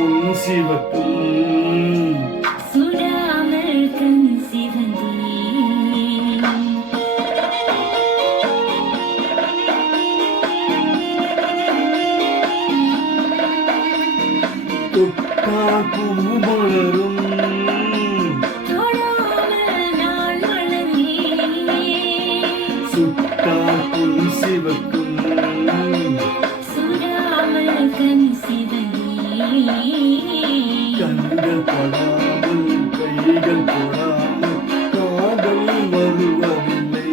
பொன் சிவக்கும் சுடாமல் கண் சிவந்தே தொட்டா பூமலரும் சுட்டா பொன் சிவக்கும் சுடாமல் கண் சிவந்தே கண்கள் படாமல் கைகள் போடாமல் காதல் வருவதில்லை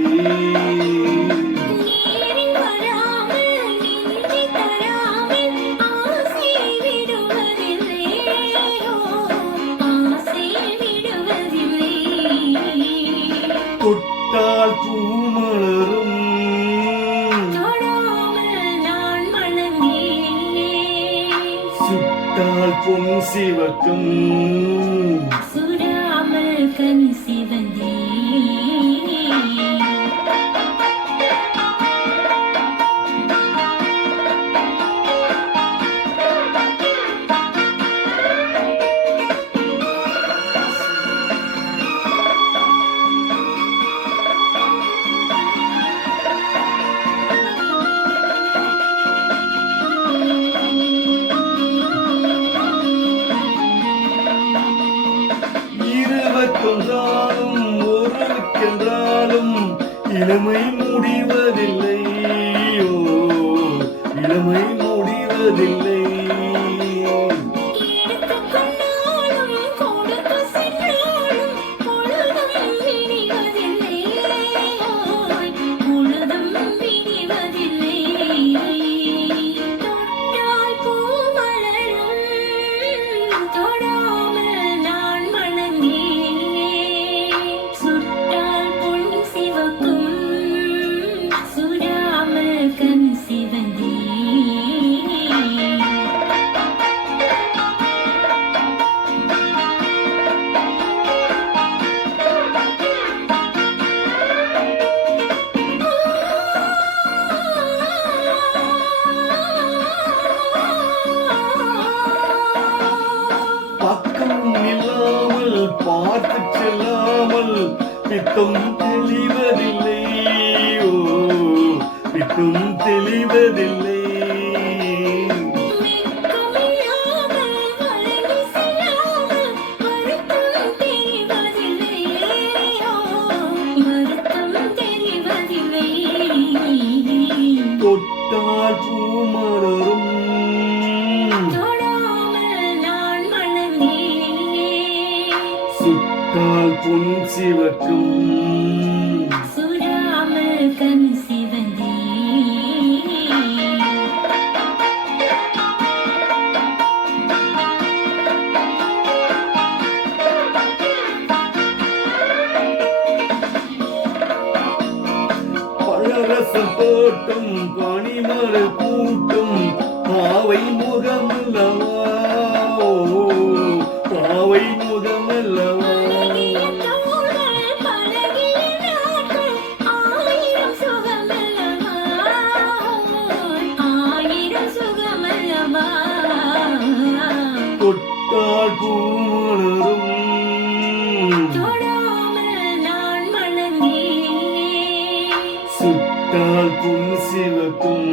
நீரில் வராமல் நெஞ்சை தராமல் ஆசை விடுவதில்லை ஆசை விடுவதில்லை தொட்டால் பூமலரும் தொடாமல் நான் மணந்தேன் சுட்டால் பொன் சிவக்கும் சுடாமல் கண் சிவந்தே இருவருக்கென்றாலும் ஒருவருக்கென்றாலும் இளமை முடிவதில்லை ஓ இளமை முடிவதில்லை எடுத்துக்கொண்டாலும் கொடுத்து சென்றாலும் பொழுதும் விடிவதில்லை பொழுதும் விடிவதில்லை தொட்டால் பூமலரும் தொடாமல் நான் மணந்தேன் சுட்டால் பொன் சிவக்கும் சுடாமல் கண் சிவந்தே பக்கம் இல்லாமல் பார்த்து செல்லாமல் பித்தம் தெளிவதில்லை ஓ பித்தம் தெளிவதில்லை வெட்கமில்லாமல் வளைந்து செல்லாமல் வருத்தம் தெரிவதில்லை வருத்தம் தெரிவதில்லை தொட்டால் பூமலரும் தொடாமல் நான் மணந்தேன் சுட்டால் பொன் சிவக்கும் சுடாமல் கண் சிவந்தே பழரசம் தோட்டம் பனிமலர் கூட்டம் பாவை முகமல்லவா ஓ, பாவை முகமல்லவா பழகிய தோள்கள் பழகிய நாட்கள் ஆயிரம் சுகமல்லவா ஆயிரம் சுகமல்லவா தொட்டால் பூமலரும் தொடாமல் நான் மணந்தேன் சுட்டால் பொன் சிவக்கும்